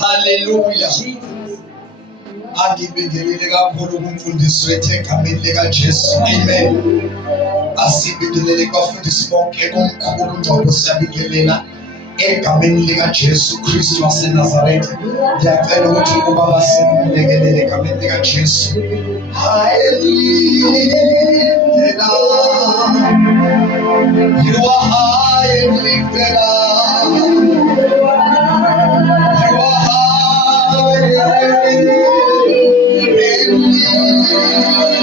Hallelujah. Angibingelele kakhulu kumfundisi wethu egameni likaJesu. Amen. Asibingelele kubafundisi bonke komkhulu uNgcebo, siyabingelela egameni likaJesu Kristu waseNazaretha. Ngiyacela ukuthi ubaba simlekelele egameni likaJesu. Hallelujah. You are high and lifted up. You are high and lifted up.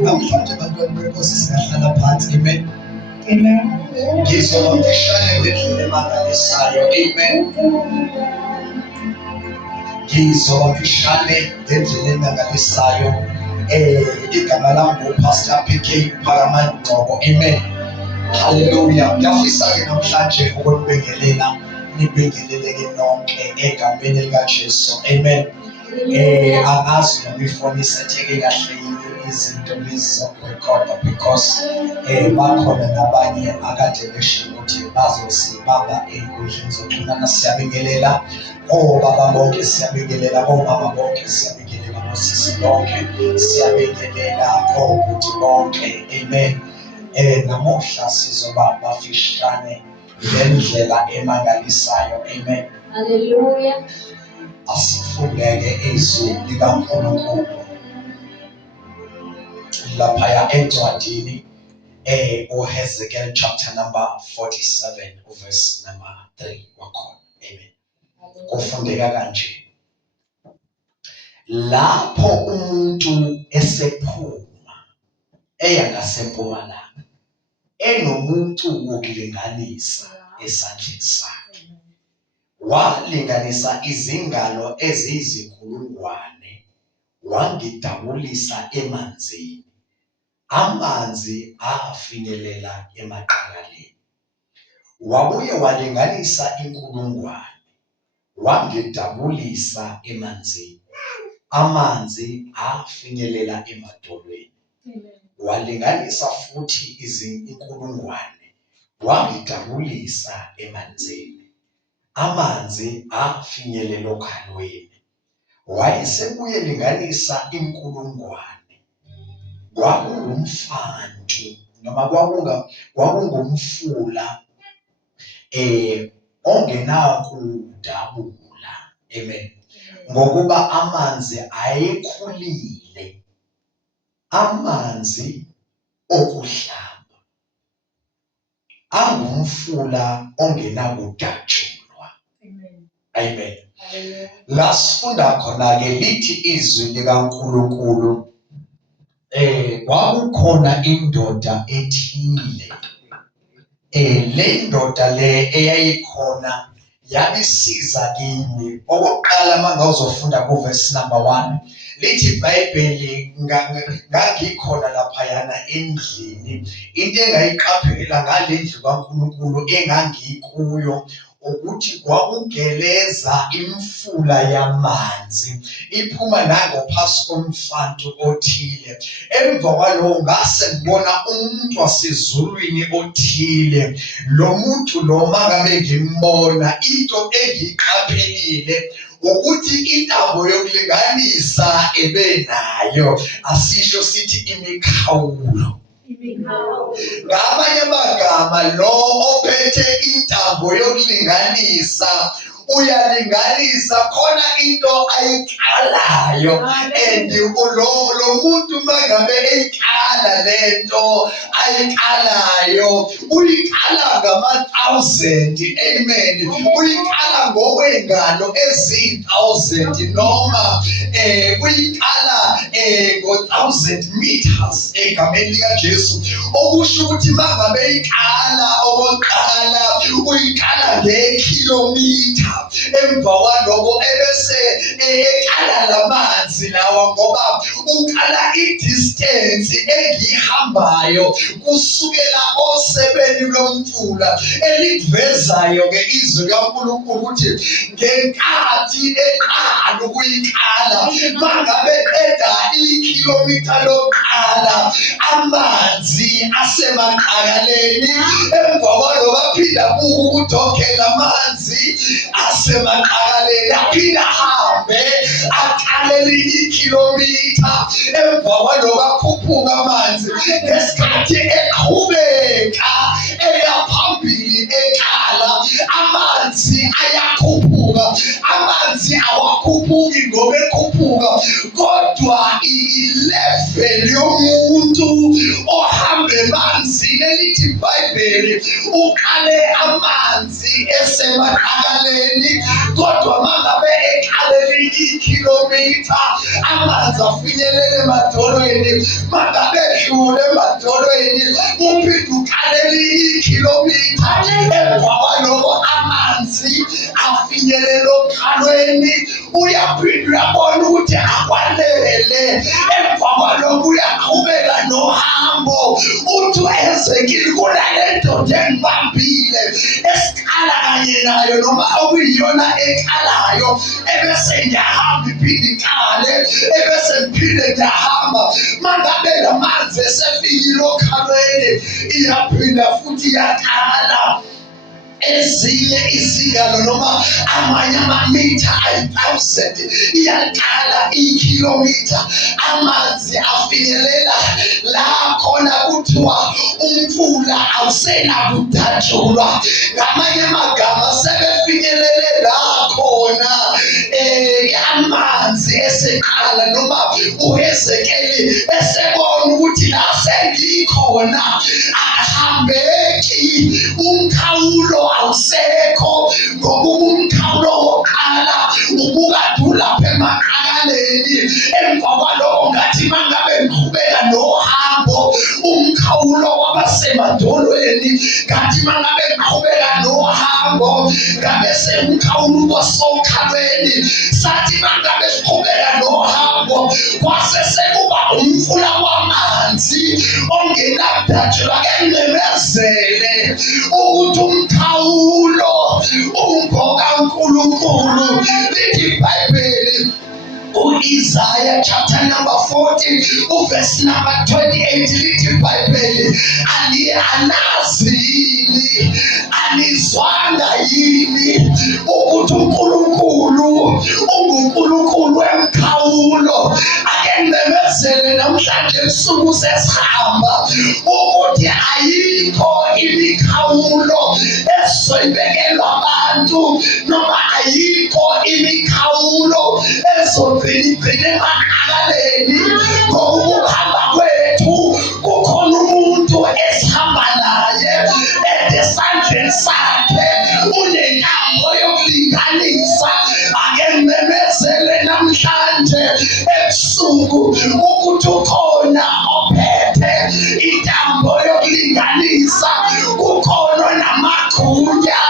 Namhlanje bantwana benkosi singahlala phansi. Amen. Amen. Ngizoba mfishane ngendlela emangalisayo. Amen. Ngizoba mfishane ngendlela emangalisayo. Igama lami nguPastor PK Phakamani Ngcobo. Amen. Hallelujah. Ngiyafisa-ke namhlanje ukunibengelela, nibingeleleke nonke egameni likaJesu. Amen. Angazi noma ifoni isetheke kahle izinto lizorekhoda because bakhona nabanye akade besho ukuthi bazosibamba ey'nkundleni zokuxhumana. Siyabingelela obaba bonke, siyabingelela omama bonke, siyabingelela osisi bonke, siyabingelela obhuti bonke. Amen. Namuhla sizoba bafishane ngendlela emangalisayo. Amen. Hallelujah. Asifundeke izwi likaNkulunkulu laphaya encwadini uHezekiel chapter number 47 verse number 3 wakhona. Amen. Kufundeka kanje: lapho umuntu esephuma eya ngasempumalanga enomuntu wokulinganisa esandleni sakhe, walinganisa izingalo eziyizinkulungwane, wangidabulisa emanzini, amanzi afinyelela emaqagaleni. Wabuye walinganisa inkulungwane, wangidabulisa emanzini, amanzi afinyelela emadolweni. Walinganisa futhi inkulungwane, wangidabulisa emanzini, amanzi afinyelela okhalweni. Wayesebuye linganisa inkulungwane, kwakungumfantu noma kwakungumfula ongenakudabula. Amen. Ngokuba amanzi ayekhulile, amanzi okuhlamba, angumfula ongenakudatshulwa. Amen. La sifunda khona-ke lithi izwi likaNkulunkulu, kwakukhona indoda ethile. Le ndoda le eyayikhona yabisiza kimi. Okokuqala mangawuzofunda kuverse number 1 lithi iBhayibheli, ngangikhona laphayana endlini. Into engayiqaphela ngale ndlu kaNkulunkulu engangikuyo ukuthi kwakugeleza imfula yamanzi iphuma nangophasi komfanto othile. Emva kwalokho ngase ngibona umuntu wasezulwini othile. Lo muntu lo mangabe ngimbona, into engiyiqaphelile ukuthi intambo yokulinganisa ebenayo, asisho sithi imikhawulo. Ngamanye amagama, lo ophethe intambo yokulinganisa uyalinganisa khona into ayikalayo, and lo muntu mangabe eyikala lento ayikalayo uyikala ngama-1000, amen, uyikala ngokwengalo ezi-1000 noma uyikala ngo-1000 meters egameni likaJesu, okusho ukuthi mangabe eyikala okokuqala uyikala ngekhilomitha. Emva kwalokho ebese ekala lamanzi lawa, ngoba ukala i-distance engiyihambayo kusukela osebeni lomfula elikuvezayo-ke izwi likaNkulunkulu ukuthi ngenkathi eqala ukuyikala, mangabe qeda ikhilomitha lokuqala amanzi asemaqakaleni. Emva kwalokho aphinda ukuthi okay, lamanzi asemaqakaleni aphinda ahambe aqale elinye ikhilomitha. Emva kwalokho akhuphuka amanzi, ngesikhathi eqhubeka eya phambili ekala, amanzi ayakhuphuka. Amanzi awakhuphuki ngoba ekhuphuka, kodwa i-level yomuntu ohamba emanzini, elithi iBhayibheli uqale amanzi esemaqakaleni, kodwa mangabe eqale ikhilomitha amanzi afinyelele emadolweni. Mangabe edlule emadolweni uphinde uqale ikhilomitha. Emva kwalokho amanzi afinyelele okhalweni, uyaphinda uyabona ukuthi akwanele. Emva kwalokho uyaqhubeka nohambo, uthi uHezekili kunale ndoda engibambile esikala kanye nayo, noma okuyiyona ekalayo, ebese ngiyahamba iphinde ikale, ebese ngiphinde ngiyahamba. Mangabe lamanzi esefikile okhalweni, iyaphinda futhi iyakala. Ezinye izingalo noma amanye amamitha ayi-1000 iyaqala ikhilomitha, amanzi afinyelela la khona kuthiwa umfula awusenakudatshulwa. Ngamanye amagama sebefinyelele la khona amanzi eseqala, noma uHezekeli esebona ukuthi la sengikhona akahambeki, umkhawulo awusekho, ngokuba umkhawulo wokuqala ubukadula lapha emaqakaleni. Emva kwalokho ngathi mangabe ngiqhubeka nohambo, umkhawulo wabasemadolweni, ngathi mangabe ngiqhubeka nohambo ngabe semkhawulo wasokhalweni. Sathi mangabe siqhubeka nohambo kwase sekuba umfula wamanzi ongenakudatshulwa. Ake ngimemezele ukuthi umkhawulo ungokaNkulunkulu. Lithi iBhayibheli u-Isaiah chapter number 40 verse number 28, lithi iBhayibheli, anazi yini, anizwanga yini ukuthi uNkulunkulu unguNkulunkulu wemkhawulo? Ake ngimemezele namhlanje ebusuku sesihamba ukuthi ayikho imikhawulo ezoyibekelwa abantu, noma ayikho imikhawulo ezovela igcine emaqakaleni. Ngokuhamba kwethu kukhona umuntu esihamba naye, esandleni sakhe unentambo yokulinganisa. Ake ngimemezele namhlanje ebusuku ukuthi ukhona ophethe intambo yokulinganisa, kukhona namagunya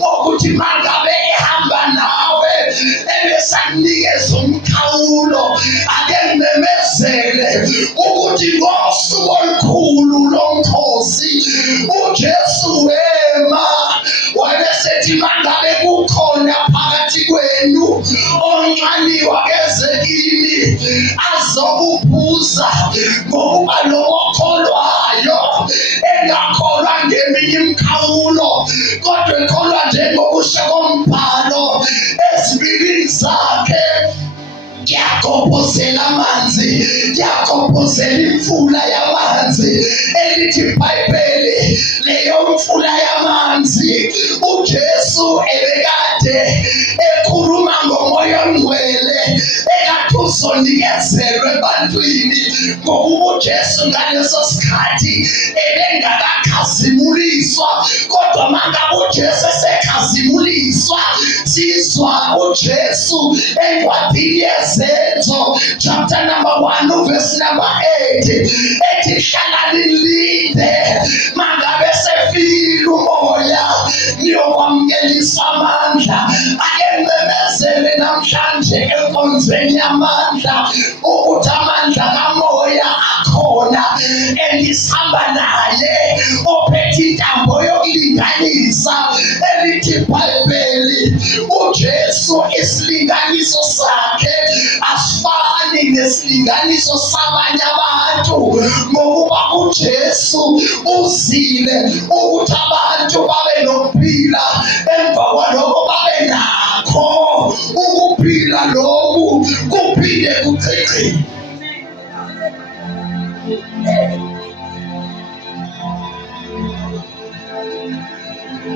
okuthi mangabe ehamba nawe ebese akunikeza umkhawulo. Ake ngimemezele ukuthi ngosuku olukhulu lomkhosi uJesu wema, wayesethi mangabe kukhona phakathi kwenu onxaniwa ezekini azokubhuza ngokuba lokholwayo engakholwa ngeminye imkhawulo kodwa ekholwa njengokusho kombhalo ezibilini zakhe kuyagobhozela amanzi, kuyagobhozela imfula yamanzi elithi iBhayibheli leyo mfula yamanzi uJesu ebekade ekhuluma ngomoya ongcwele ekade uzonikezelwa ebantwini ngokuba uJesu ngaleso sikhathi ebengakakhazimuliswa kodwa mangabe uJesu esekhazimuliswa sizwa uJesu encwadini yezenzo chapter number 1 verse number 8 ethi hlalani linde mangabe sefile umoya niyokwamkelisa amandla ake ngimemezele namhlanje enkonzweni yamandla ukuthi amandla kamoya akhona engisihamba naye ophethe intambo yokulinganisa elithi iBhayibheli uJesu isilinganiso sakhe asifani nesilinganiso sabanye abantu ngokuba uJesu uzile ukuthi abantu babe nokuphila emva kwalokho babe nakho ukuphila lokhu kuphinde kuchichile.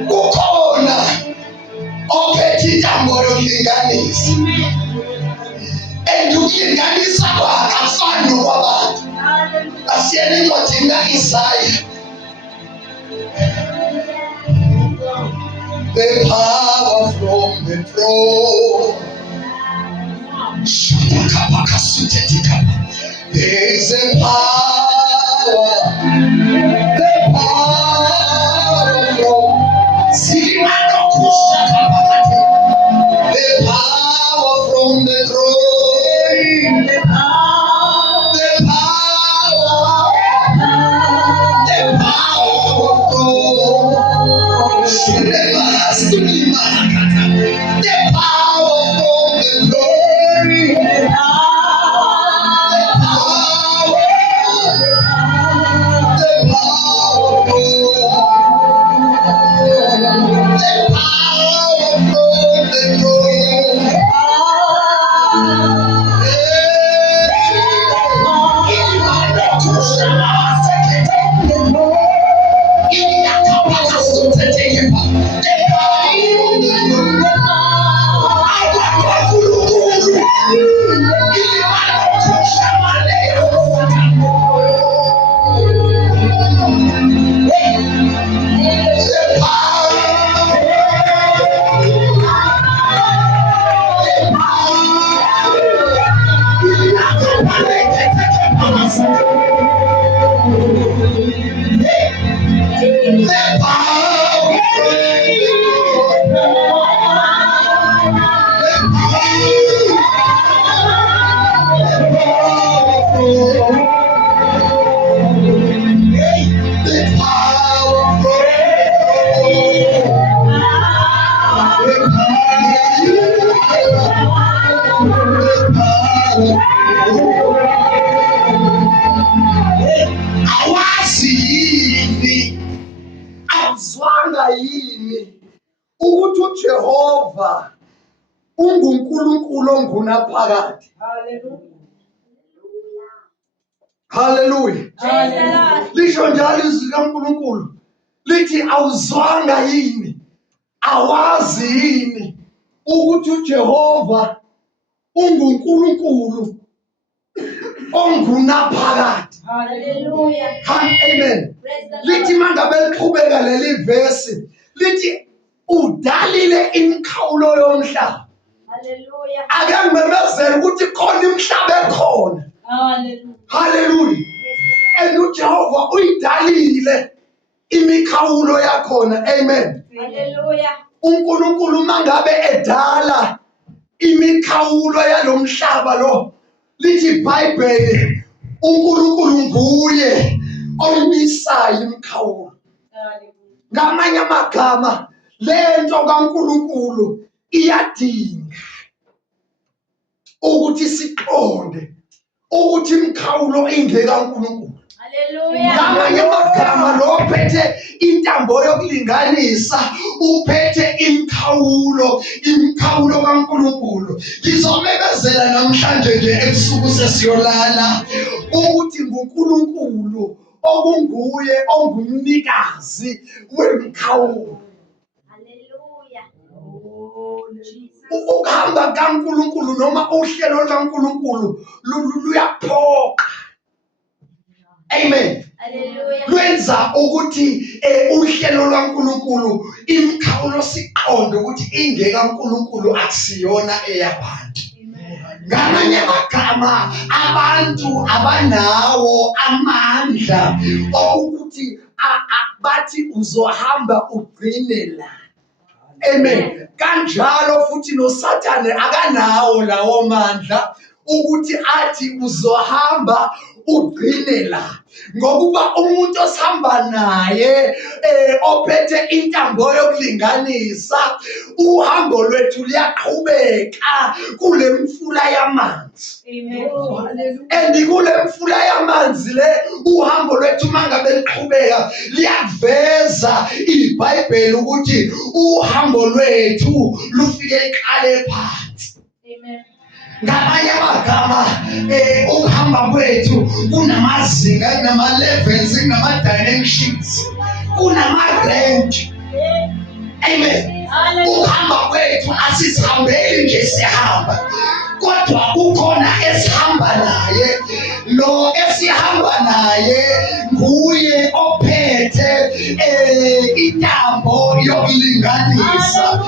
Kukhona ophethe intambo yokulinganisa ukulinganisa kwakhe akufani nokwabantu. Asiyeni encwadini kaIsaya the power from the throne. There's a power, the power from the power from the throne. The power from ukuthi uJehova unguNkulunkulu ongunaphakade. Hallelujah. Lisho njalo izwi likaNkulunkulu lithi awuzwanga yini, awazi yini ukuthi uJehova unguNkulunkulu ongunaphakade. Hallelujah. Amen. Lithi mangabe liqhubeka leli verse lithi udalile imikhawulo yomhlaba. Hallelujah. Ake ngimemezele ukuthi khona imhlaba ekhona. Hallelujah. Hallelujah. And uJehova uyidalile imikhawulo yakhona. Amen. Hallelujah. uNkulunkulu mangabe edala imikhawulo yalomhlaba lo lithi iBhayibheli uNkulunkulu nguye omisayo imikhawulo. Ngamanye amagama lento kaNkulunkulu iyadinga ukuthi siqonde ukuthi imikhawulo ingekaNkulunkulu. Hallelujah. Ngamanye amagama lo ophethe intambo yokulinganisa uphethe imikhawulo kaNkulunkulu. Ngizomemezela namhlanje nje ebusuku sesiyolala ukuthi nguNkulunkulu okunguye ongumnikazi wemikhawulo. Hallelujah. Ukuhamba kaNkulunkulu noma uhlelo kaNkulunkulu luyaphoqa. Amen. Hallelujah. Lwenza ukuthi uhlelo lwaNkulunkulu imikhawulo siqonde ukuthi ingekaNkulunkulu akusiyona eyabantu. Ngamanye amagama abantu abanawo amandla okuthi bathi uzohamba ugcine la. Amen. Kanjalo futhi noSathane akanawo lawo mandla ukuthi athi uzohamba ugcine la. Ngokuba umuntu osihamba naye ophethe intambo yokulinganisa uhambo lwethu luyaqhubeka kule mfula yamanzi. Amen. And kule mfula yamanzi le uhambo lwethu mangabe liqhubeka liyaveza iBhayibheli ukuthi uhambo lwethu lufike liqale phansi. Amen. Ngamanye amagama ukuhamba kwethu kunamazinga, kunama-levels, kunama-dimensions, kunama-range. Amen. Ukuhamba kwethu asizihambeli nje sihamba, kodwa kukhona esihamba naye. Lo esihamba naye nguye ophethe intambo yokulinganisa.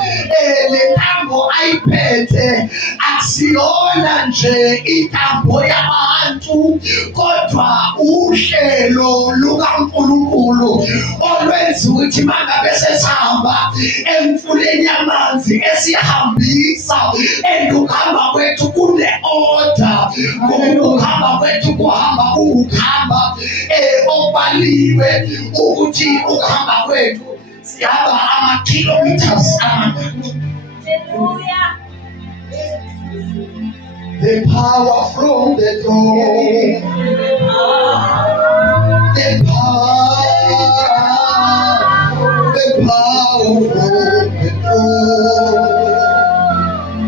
Le ntambo ayiphethe akusiyona nje intambo yabantu, kodwa uhlelo lukaNkulunkulu olwenza ukuthi mangabe sesihamba emfuleni yamanzi esihambisa ukuhamba kwethu kune order. Ukuhamba kwethu kuhamba ukuhamba obaliwe ukuthi ukuhamba kwethu sihamba ama-kilometers amangaki. Hallelujah. The power from the throne. The power from the throne.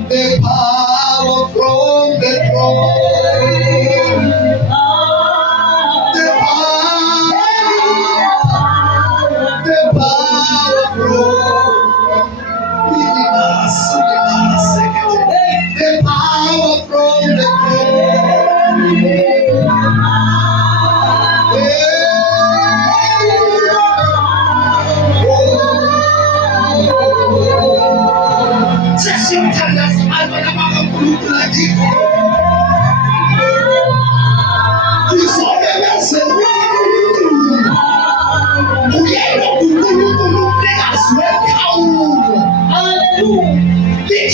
The power from the throne. The power from the power from the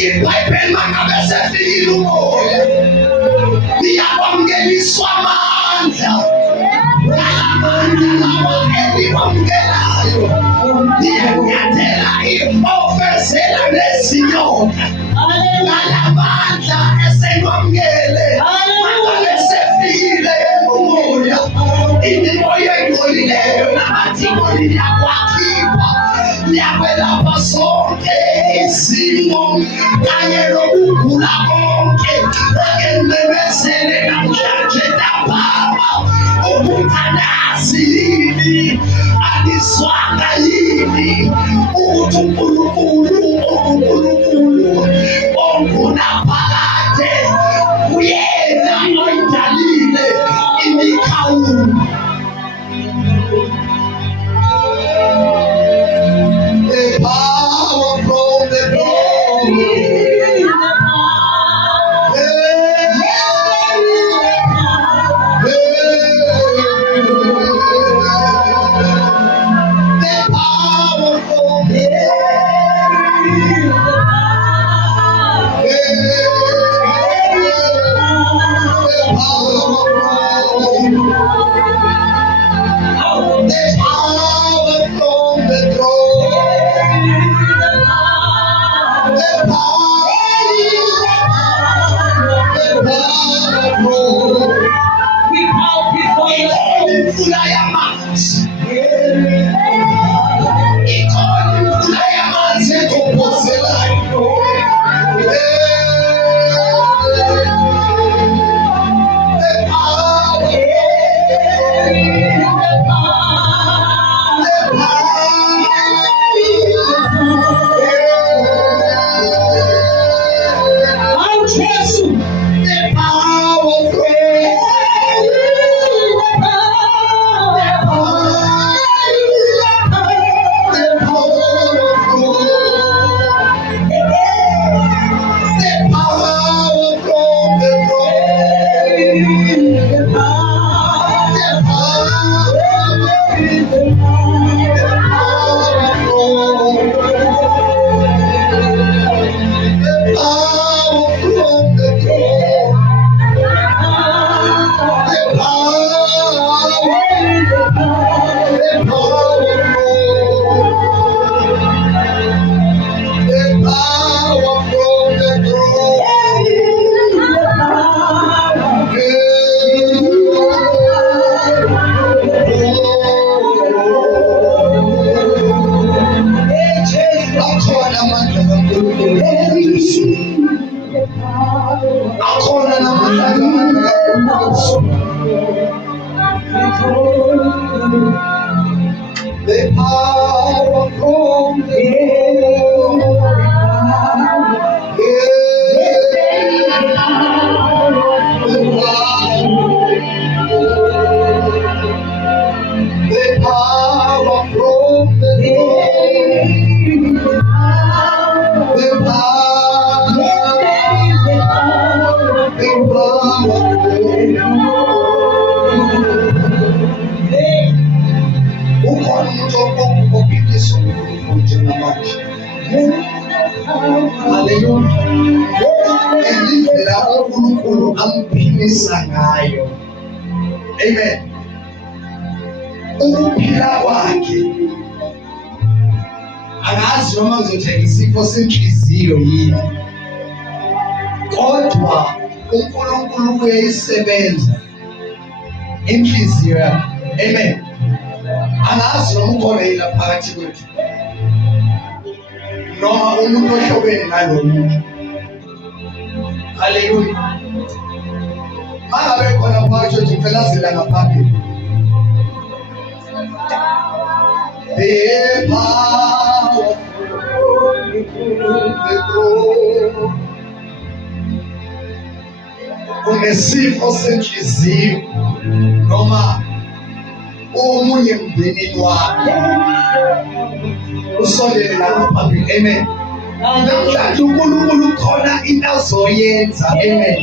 iBhayibheli mangabe sefikile umoya liyawamngeliswa amandla. Amandla lawa eliwamngelayo liyanyathela ofezela nezinyoka. Ngalamandla esenwamngele mangabe sefikile umoya, imimoya engcolileyo namathimba liyakwakhipha, liyakwelapha zonke izimo kanye nokugula konke. Ake nimemezele namhlanje ntambama ukuthandazi yini, alizwanga yini ukuthi uNkulunkulu ongunaphakade uyena oyidalile imikhawulo. The power from the throne. The power from the imvula yamanzi. Ikhona imvula yamanzi ekhopozelayo. The power from the ngayo. Amen. Ukuphila kwakhe angazi noma uzothenga isifo senhliziyo yini, kodwa uNkulunkulu uyayisebenza inhliziyo yakhe. Amen. Angazi noma ukhona yini phakathi kwethu noma umuntu ohlobene nalo muntu. Hallelujah. Mangabe khona phakathi kwethu phela ngaphambili. The power unesifo senhliziyo noma omunye emndenini wakhe usondele ngaphambili. Amen. Namhlanje uNkulunkulu khona into azoyenza. Amen.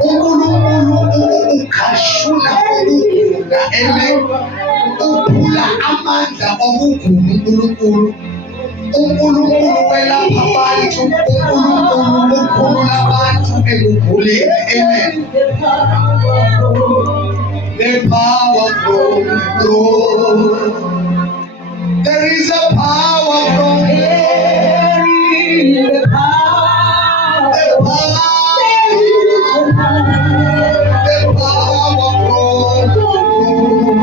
uNkulunkulu ukhashula ukugula. Amen. Uphula amandla okugula. uNkulunkulu welapha abantu. uNkulunkulu ukhulula abantu ekuguleni. Amen. The power from the throne. There is a power from there. The power. The power. The power from the throne.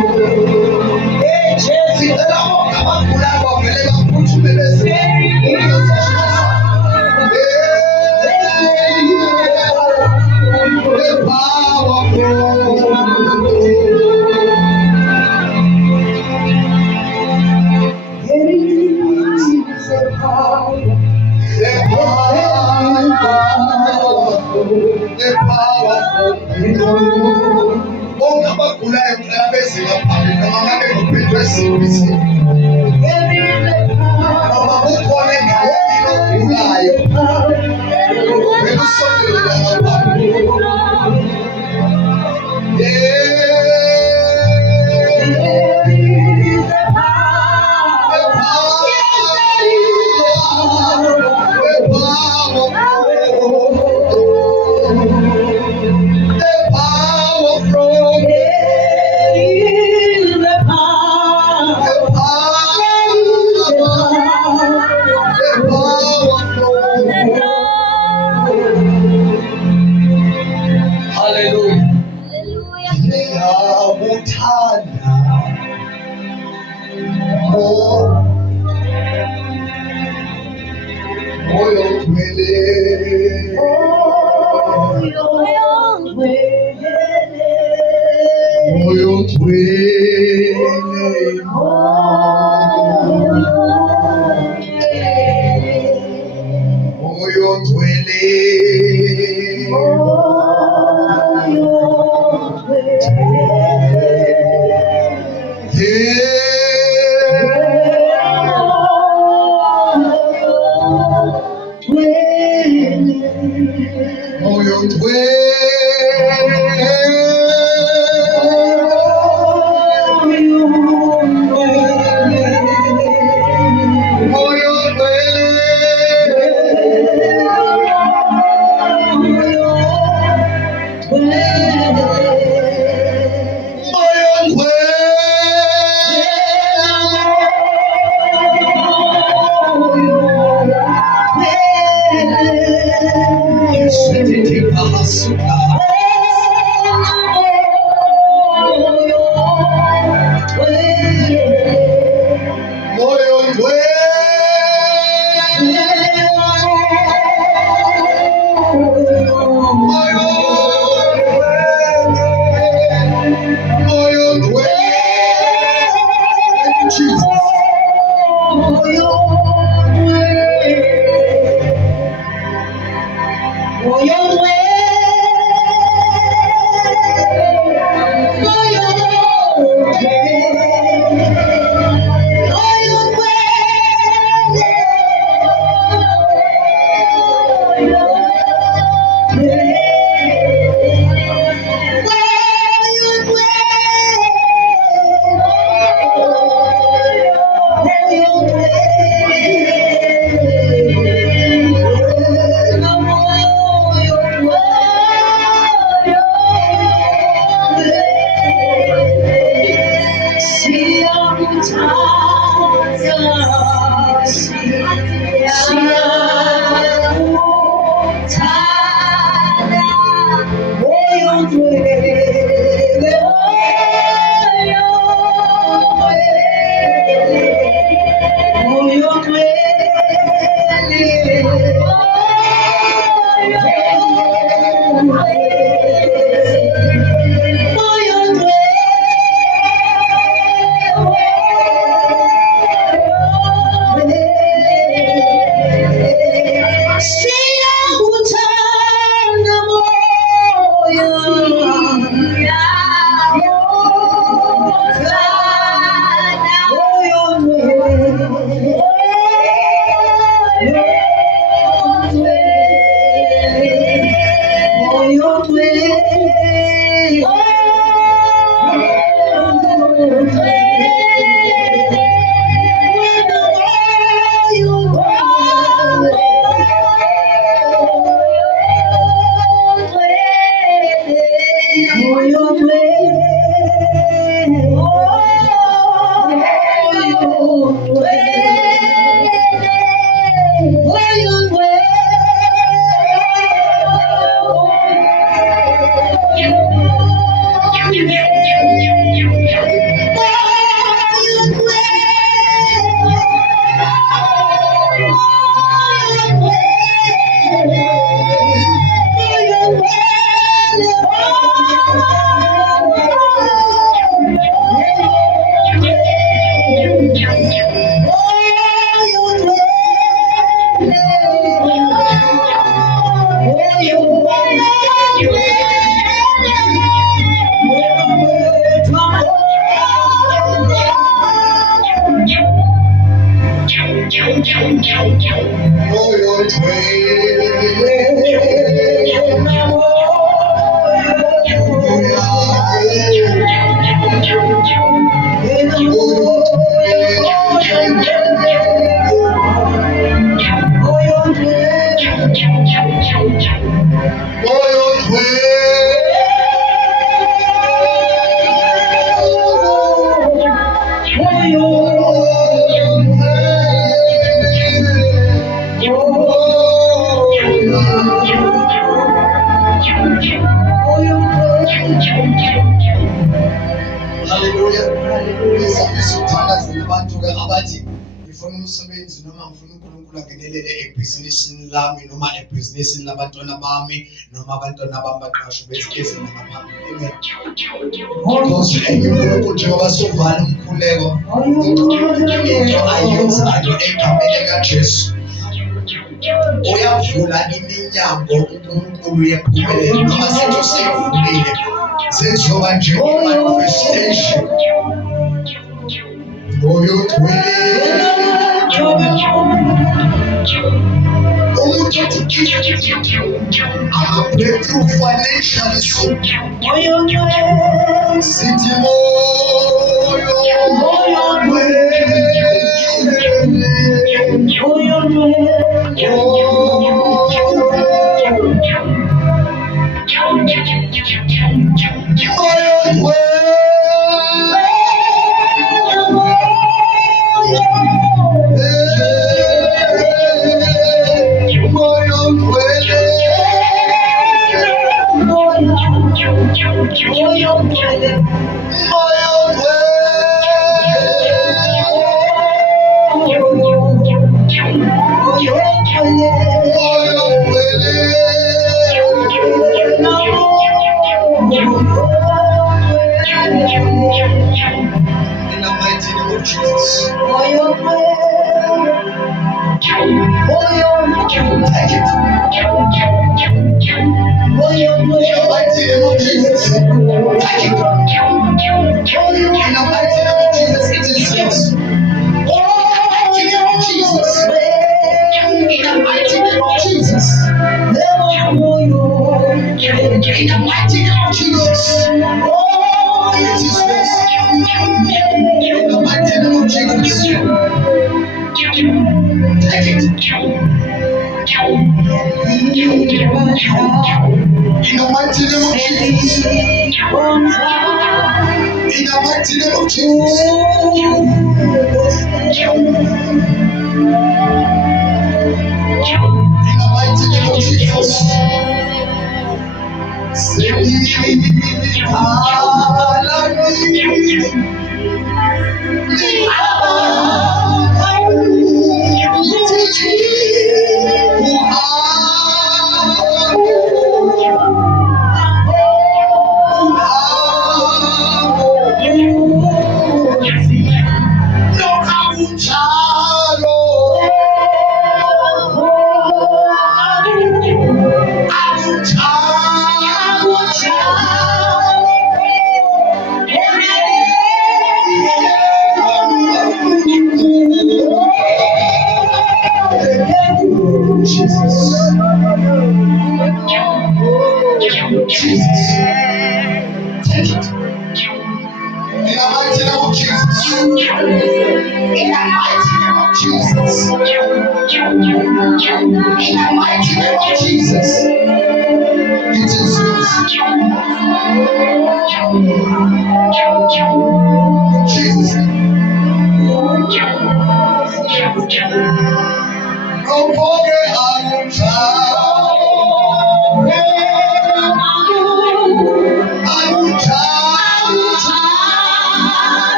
Sitela abagula bavele baphuthume bese. The power from the throne. The power of bonke abagulayo kuqala beze ngaphambili noma ngabe kuphethwe siphi noma kukhona endaweni ogulayo bekusondelela ngaphambili. moyo twele moyo twele moyo twele ngifuna umsebenzi noma ngifuna uNkulunkulu angenelele ebhizinisini lami noma ebhizinisini labantwana bami noma abantwana bami baqashwe besikeze ngaphambili. Amen. Because uNkulunkulu njengoba sovala umkhuleko into ayenzayo egameni kaJesu uyavula iminyango uNkulunkulu yempumelelo noma sithi useyivulile senzoba nje manifestation. Umuntu breakthrough financially so sithi moyo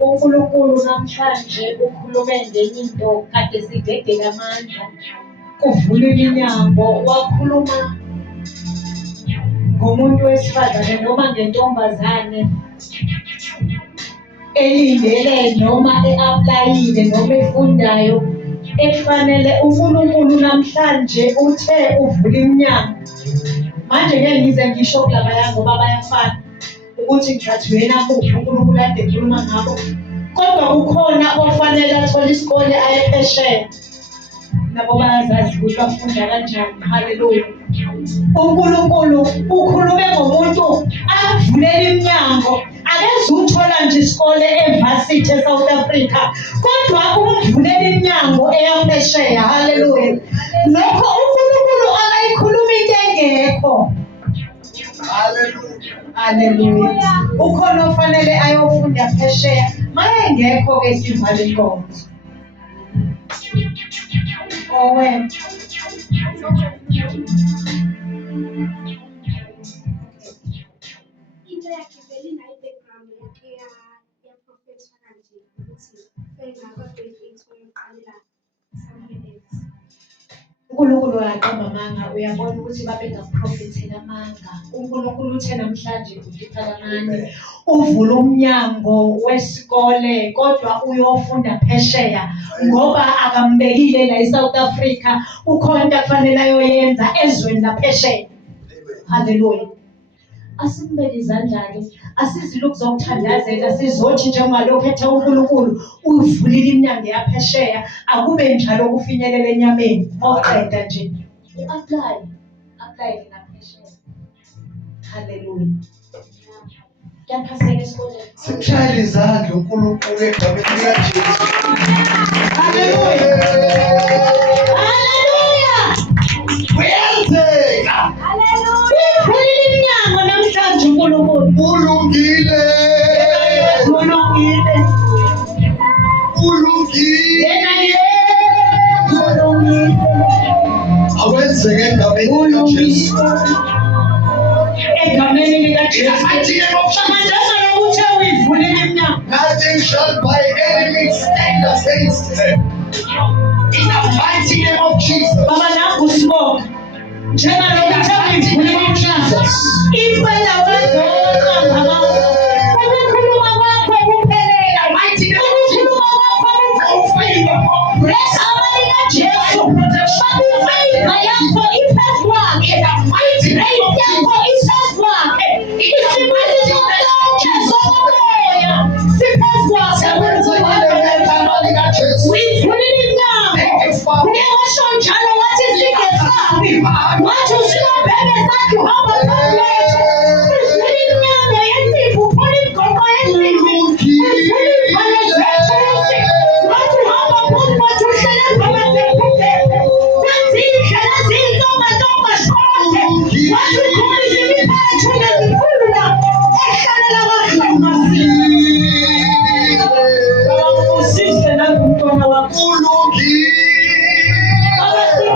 uNkulunkulu namhlanje ukhulume ngenye into kade sidedela amandla kuvula iminyango wakhuluma ngomuntu wesifazane noma ngentombazane elindele noma e-aplayile noma efundayo ekufanele uNkulunkulu namhlanje uthe uvula iminyango. Manje ngeke ngize ngisho kulabaya ngoba bayafana ukuthi ngizathi wena kuphi uNkulunkulu ade ekhuluma ngabo, kodwa kukhona ofanele athole isikole aye phesheya. Nabo bayazazi ukuthi bafunda kanjani. Haleluya. uNkulunkulu ukhulume ngomuntu avulela iminyango. Akeze uthola nje isikole eVarsity eSouth Africa, kodwa umvulela iminyango eyaphesheya. Haleluya. Lokho uNkulunkulu akayikhuluma into engekho. Haleluya. Ukhona ofanele ayofunda phesheya. Maye ngekho-ke sivala inkonzo. Owen. Into yakhe vele inayo i-background yakhe ya-professor kanje ukuthi bengakwa-graduate wayoqalela somewhere else. uNkulunkulu uyaqamba amanga, uyabona ukuthi babengaprofethela amanga. uNkulunkulu uthe namhlanje uDipha kaMane uvula umnyango wesikole kodwa uyofunda phesheya ngoba akambekile la eSouth Africa. Ukhona into kufanele ayoyenza ezweni laphesheya. Haleluya. Asimbeke izandla-ke, asizile ukuzokuthandazela, sizothi njengalokhu ethe uNkulunkulu uyivulile iminyango yaphesheya, akube njalo kufinyelela enyameni. Mawuqeda nje u-apply naphesheya. Haleluya. Kuyaphaseka esikoleni. Simshayele izandla uNkulunkulu egameni likaJesu. Haleluya. Haleluya. Kuyenzeka. Haleluya. Uyivulile iminyango namhlanje uNkulunkulu. Ulungile. Ulungile. Ulungile. Yena ulungile. Akwenzeke egameni likaJesu. Egameni likaJesu. Mighty name of Jesus. Njengoba uthe uyivulile iminyango. Nothing shall by enemy stand against him. In the mighty name of Jesus. Baba nangu sibonga. Njengoba uthe uyivulile iminyango. Impela wazoka ngamazo. Ukukhuluma kwakho kuphelela. Ukukhuluma kwakho kufika. Ngegama likaJesu. Babufayika yakho iphezu kwakhe. Grace yakho iphezu kwakhe. Isibusiso sonke somoya siphezu kwakhe. Uyivulile iminyango. Uke washo njalo wathi singesabi. Wathi usikabheke sathi uhamba phambili. Uvule iminyango yesipho, uphula imigoqo yesipho. Uvule iy'valo zethu yesipho. Wathi uhamba phambi kwethu uhlele phakathi kwethu. Wenza indlela eziyintombazonga shonke. Wathi